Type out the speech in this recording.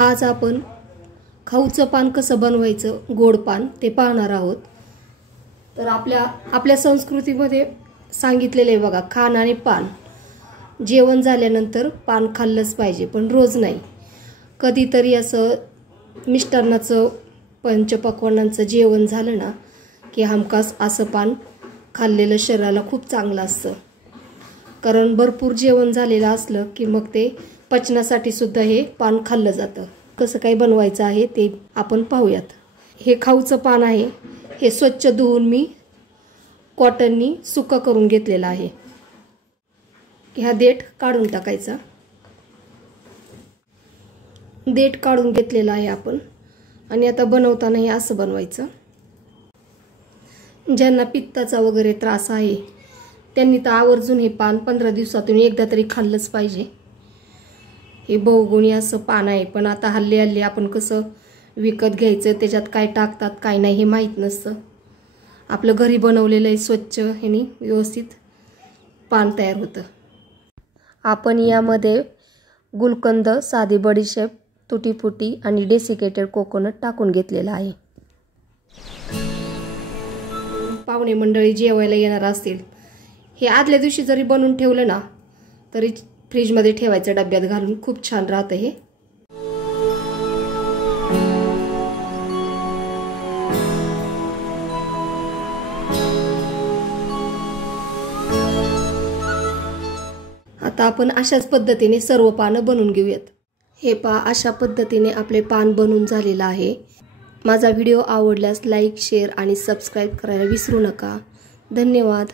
आज आपण खाऊचं पान कसं बनवायचं, गोड पान ते पाहणार आहोत। तर आपल्या संस्कृतीमध्ये सांगितलेले आहे बघा, खान आणि पान। जेवण झाल्यानंतर पान खाल्लंच पाहिजे, पण रोज नाही। कधीतरी असं मिष्टान्नाचं पंचपक्वान्नांचं जेवण झालं ना की हमखास असं पान खाल्लेलं शरीराला खूप चांगलं असतं। कारण भरपूर जेवण झालेलं असलं की मग ते पचनासाठी सुद्धा हे पान खाल्लं जातं। कसं काय बनवायचं आहे ते आपण पाहूयात। हे खाऊचं पान आहे, हे स्वच्छ धुवून मी कॉटननी सुकं करून घेतलेलं आहे। ह्या देठ काढून टाकायचा। देठ काढून घेतलेला आहे आपण, आणि आता बनवताना हे असं बनवायचं। ज्यांना पित्ताचा वगैरे त्रास आहे त्यांनी तर आवर्जून हे पान 15 दिवसातून एकदा तरी खाल्लंच पाहिजे। हे बहुगुणी असं पान आहे, पण आता हल्ली आपण कसं विकत घ्यायचं, त्याच्यात काय टाकतात काय नाही हे माहीत नसतं। आपलं घरी बनवलेलं आहे स्वच्छ ह्यानी व्यवस्थित पान तयार होतं। आपण यामध्ये गुलकंद, साधी बडीशेप, तुटी फुटी आणि डेसिकेटेड कोकोनट टाकून घेतलेला आहे। पाहुणे मंडळी जेवायला येणार असतील, हे आदल्या दिवशी जरी बनवून ठेवलं ना तरी फ्रीजमध्ये ठेवायचं डब्यात घालून, खूप छान राहतं हे। आता आपण अशाच पद्धतीने सर्व पानं बनवून घेऊयात। हे पहा, अशा पद्धतीने आपले पान बनवून झालेलं आहे। माझा व्हिडिओ आवडल्यास लाईक, शेअर आणि सबस्क्राईब करायला विसरू नका। धन्यवाद।